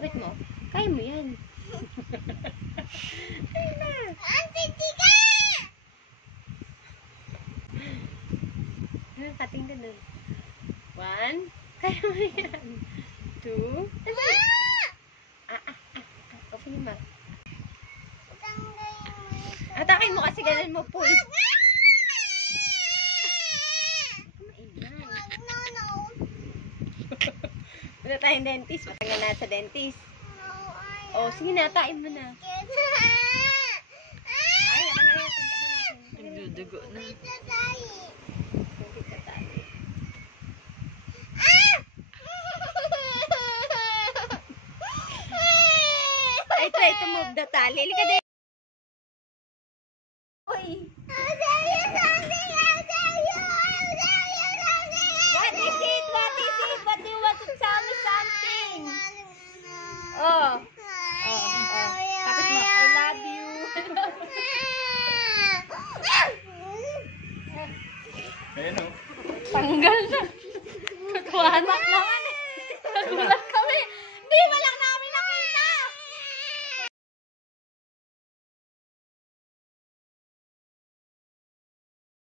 Kapit mo. Kaya mo yan. Kaya na. Antitika! Kating ka dun. 1. Kaya mo yan. 2. Open yung mouth. Atakin mo kasi ganun mo, Poy. Wala tayong dentist. Matanggal na sa dentist. O, sige na. Tain mo na. Ay, Nagdudugo na. I try to move the tali. Lika din. Uy. What is it? What is it? What do you want to tell me something? Oh. Kapit mo. I love you. Ayun o. Tanggal na. Kakuhanak naman eh.